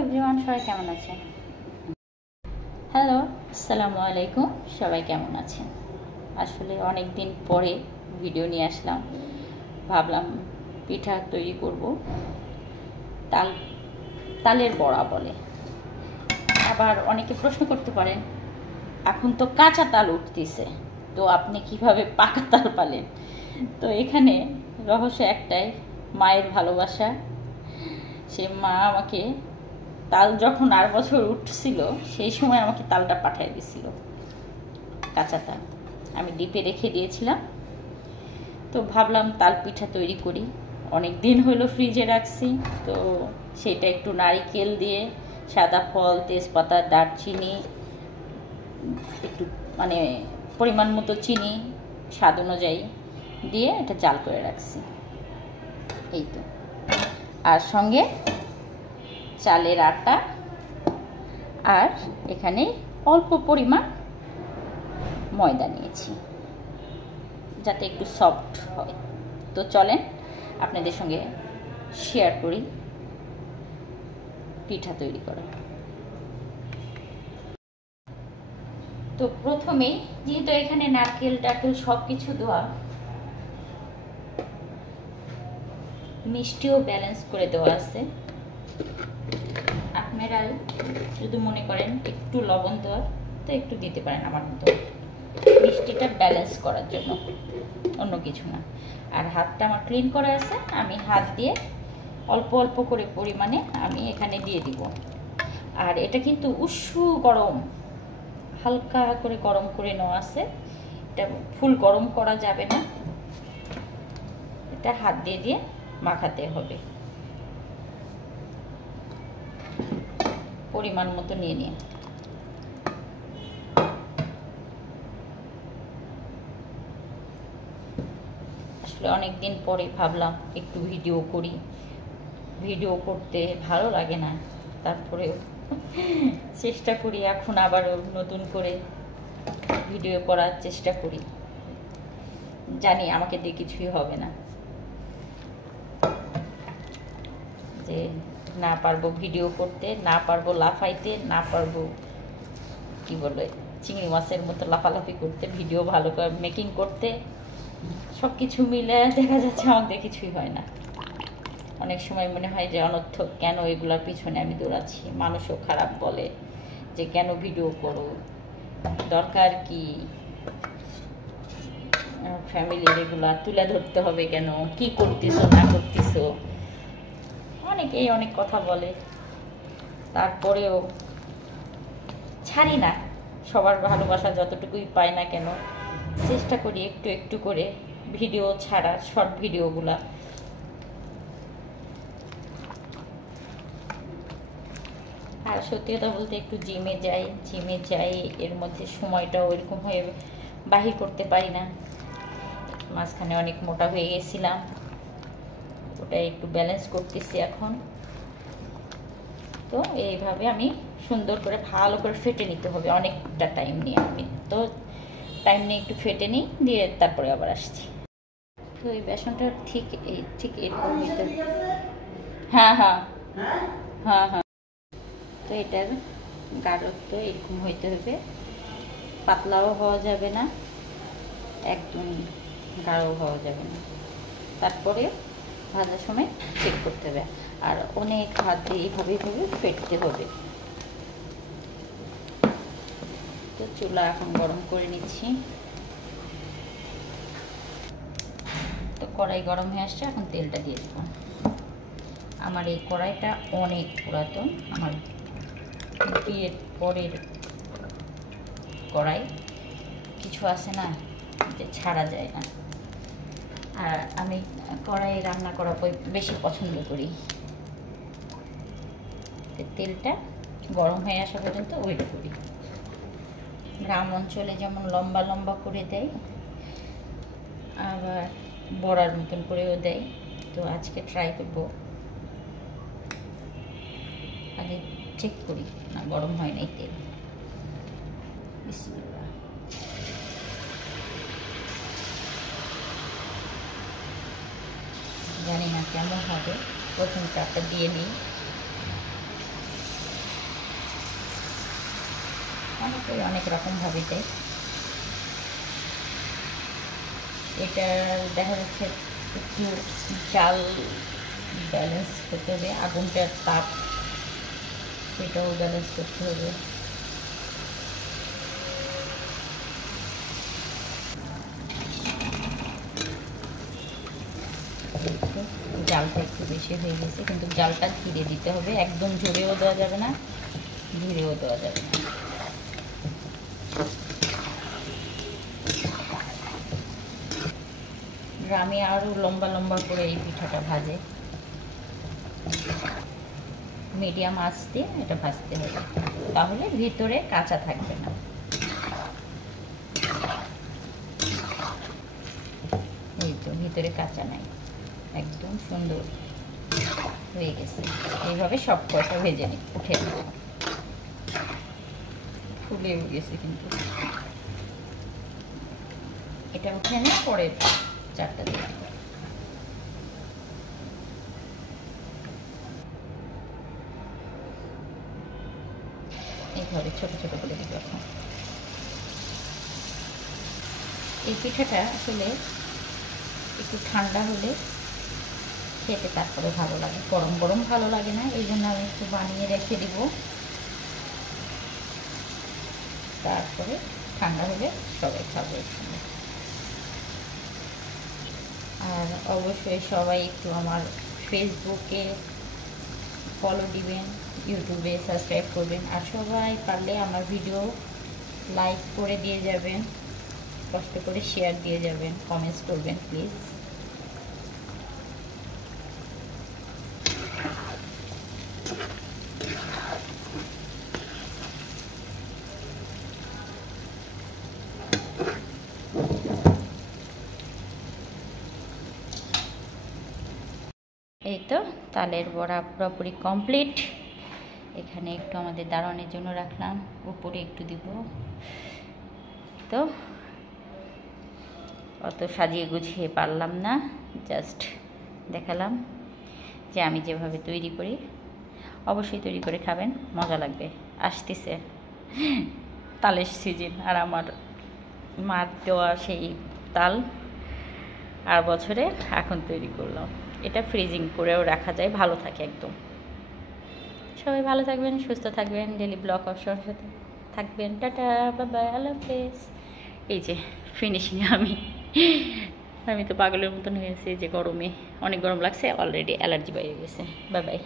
Everyone, সবাই কেমন আছেন? হ্যালো, আসসালামু আলাইকুম। সবাই কেমন আছেন? আসলে অনেক দিন পরে ভিডিও নিয়ে আসলাম। ভাবলাম পিঠা তৈরি করব। তালের বড়া বলে। আবার অনেকে প্রশ্ন করতে পারেন, এখন তো কাঁচা তাল উঠতেছে, তো আপনি কিভাবে পাকা তাল পালেন? তো এখানে রহস্য একটাই, মায়ের ভালোবাসা। সে মা আমাকে তাল যখন 8 বছর উঠছিল সেই সময় আমাকে তালটা পাঠিয়ে দিছিল, কাঁচা তাল আমি ডিপে রেখে দিয়েছিলাম। তো ভাবলাম তাল পিঠা তৈরি করি। অনেক দিন হলো ফ্রিজে রাখছি, তো সেটা একটু নারিকেল দিয়ে, সাদা ফল, তেজপাতা, দারচিনি, একটু মানে পরিমাণ মতো চিনি, স্বাদ অনুযায়ী দিয়ে এটা জাল করে রাখছি। এই তো, আর সঙ্গে চালের আটা, আর এখানে অল্প পরিমাণ ময়দা নিয়েছি যাতে একটু সফট হয়। তো চলেন আপনাদের সঙ্গে শেয়ার করি পিঠা তৈরি করা। তো প্রথমেই যেহেতু এখানে নারকেল টারকেল সব কিছু দেওয়া, মিষ্টিও ব্যালেন্স করে দেওয়া আছে। আপনারা যদি মনে করেন একটু লবণ দেওয়ার, তো একটু দিতে পারেন আমার মতো, মিষ্টিটা ব্যালেন্স করার জন্য, অন্য কিছু না। আর হাতটা আমার ক্লিন করা আছে, আমি হাত দিয়ে অল্প অল্প করে পরিমাণে আমি এখানে দিয়ে দিব। আর এটা কিন্তু উষ্ণ গরম, হালকা করে গরম করে নেওয়া আছে, এটা ফুল গরম করা যাবে না, এটা হাত দিয়ে দিয়ে মাখাতে হবে পরিমাণ মতো নিয়ে নিয়ে। আসলে অনেক দিন পরে ভাবলাম একটু ভিডিও করি। ভিডিও করতে ভালো লাগে না, তারপরেও চেষ্টা করি, এখন আবারও নতুন করে ভিডিও করার চেষ্টা করি। জানি আমাকে দিয়ে কিছুই হবে না, যে না পারবো ভিডিও করতে, না পারবো লাফাইতে, না পারবো কি বলে চিংড়ি মাছের মতো লাফালাফি করতে, ভিডিও ভালো করে মেকিং করতে। সব কিছু মিলে দেখা যাচ্ছে আমাদের কিছুই হয় না। অনেক সময় মনে হয় যে অনর্থক কেন এগুলোর পিছনে আমি দৌড়াচ্ছি। মানুষও খারাপ বলে যে কেন ভিডিও করো, দরকার কি, ফ্যামিলির এগুলা তুলে ধরতে হবে কেন, কি করতেছো না করতেছো, অনেকেই অনেক কথা বলে। তারপরেও ছাড়ি না, সবার ভালোবাসা যতটুকুই পাই না কেন চেষ্টা করি একটু একটু করে ভিডিও ছাড়ার, শর্ট ভিডিওগুলা। আর সত্যি কথা বলতে একটু জিমে যাই, এর মধ্যে সময়টা ওইরকম হয়ে বাহির করতে পারি না। মাঝখানে অনেক মোটা হয়ে গেছিলাম, ওটা একটু ব্যালেন্স করতেছি এখন। তো এইভাবে আমি সুন্দর করে ভালো করে ফেটে নিতে হবে, অনেকটা টাইম নিয়ে। আমি তো টাইম নিয়ে একটু ফেটে নিই, দিয়ে তারপরে আবার আসছি। তো এই বেসনটা ঠিক এরকম হইতে, হ্যাঁ হ্যাঁ হ্যাঁ হ্যাঁ। তো এটার গাঢ়ত্ব এরকম হইতে হবে, পাতলাও হওয়া যাবে না, একদম গাঢ় হওয়া যাবে না। তারপরে ভাজার সময় চেক করতে হবে, আর অনেক হাত দিয়ে এইভাবে ফেটতে হবে। তো চুলা এখন গরম করে নিচ্ছি। তো কড়াই গরম হয়ে আসছে, এখন তেলটা দিয়ে দেব। আমার এই কড়াইটা অনেক পুরাতন, আমার বিয়ের পরের কড়াই, কিছু আছে না যে ছাড়া যায় না। আর আমি কড়াই রান্না করা বেশি পছন্দ করি। তেলটা গরম হয়ে আসা পর্যন্ত ওয়েট করি। গ্রাম অঞ্চলে যেমন লম্বা লম্বা করে দেয়, আবার বড়ার মতন করেও দেয়। তো আজকে ট্রাই করব, আগে চেক করি না গরম হয় নাই তেল। বিসমিল্লাহ। জানি না কেমন হবে, প্রথম চাপটা দিয়ে নিই। অনেকেই অনেক রকমভাবে দেয়। এটা দেখা যাচ্ছে একটু জাল ব্যালেন্স করতে হবে, আগুনটার তাপ সেটাও ব্যালেন্স করতে হবে। জালটা একটু বেশি হয়ে গেছে, কিন্তু জালটা ধীরে দিতে হবে, একদম জোরেও দেওয়া যাবে না, ধীরেও দেওয়া যাবে না। গ্রামে আরও লম্বা লম্বা করে এই পিঠাটা ভাজে। মিডিয়াম আঁচ দিয়ে এটা ভাজতে হবে, তাহলে ভিতরে কাঁচা থাকবে না। এই তো ভিতরে কাঁচা নাই, একদম সুন্দর হয়ে গেছে। এইভাবে সব কয়টা ভেজে উঠে ফুলে গেছে, কিন্তু এটা উঠে নিয়ে পরে চারটা দিয়ে এইভাবে ছোট ছোট করে দিব। এখন এই পিঠাটা আসলে একটু ঠান্ডা হলে খেতে তারপরে ভালো লাগে, গরম গরম ভালো লাগে না, এই জন্য আমি একটু বানিয়ে রেখে দিব, তারপরে ঠান্ডা হলে সবাই খাবো। আর অবশ্যই সবাই একটু আমার ফেসবুকে ফলো দিবেন, ইউটিউবে সাবস্ক্রাইব করবেন, আর সবাই পারলে আমার ভিডিও লাইক করে দিয়ে যাবেন, কষ্ট করে শেয়ার দিয়ে যাবেন, কমেন্টস করবেন প্লিজ। এই তো তালের বড়া পুরোপুরি কমপ্লিট। এখানে একটু আমাদের দাঁড়ানোর জন্য রাখলাম, উপরে একটু দিব। তো অত সাজিয়ে গুছিয়ে পারলাম না, জাস্ট দেখালাম যে আমি যেভাবে তৈরি করি। অবশ্যই তৈরি করে খাবেন, মজা লাগবে। আসতেছে তালের সিজন, আর আমার মার দেওয়া সেই তাল আর বছরে এখন তৈরি করলাম। এটা ফ্রিজিং করেও রাখা যায়, ভালো থাকে একদম। সবাই ভালো থাকবেন, সুস্থ থাকবেন, ডেলি ব্লগ অপশনের সাথে থাকবেন। টাটা, বাই বাই, আল্লাহ হাফেজ। এই যে ফিনিশিং আমি তো পাগলের মতন হয়েছে যে গরমে, অনেক গরম লাগছে, অলরেডি অ্যালার্জি বাইরে গেছে। Bye bye.